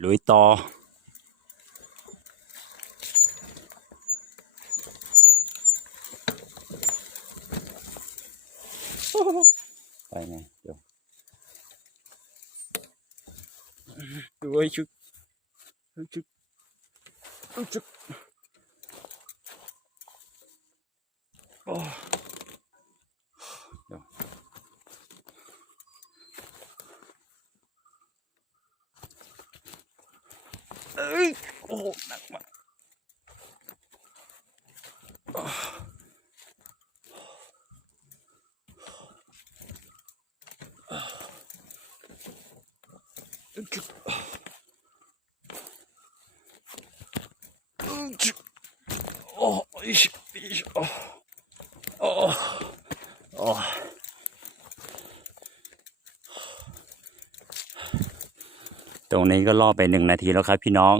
lưỡi to. Tay này được đuôi chứ chứ chứ oh. อ้ยโอ้โหหนักมากชุกชุกโอ้ยชิบิชโอ้โอ้โอ้ ตรงนี้ก็ล่อไปหนึ่งนาทีแล้วครับพี่น้อง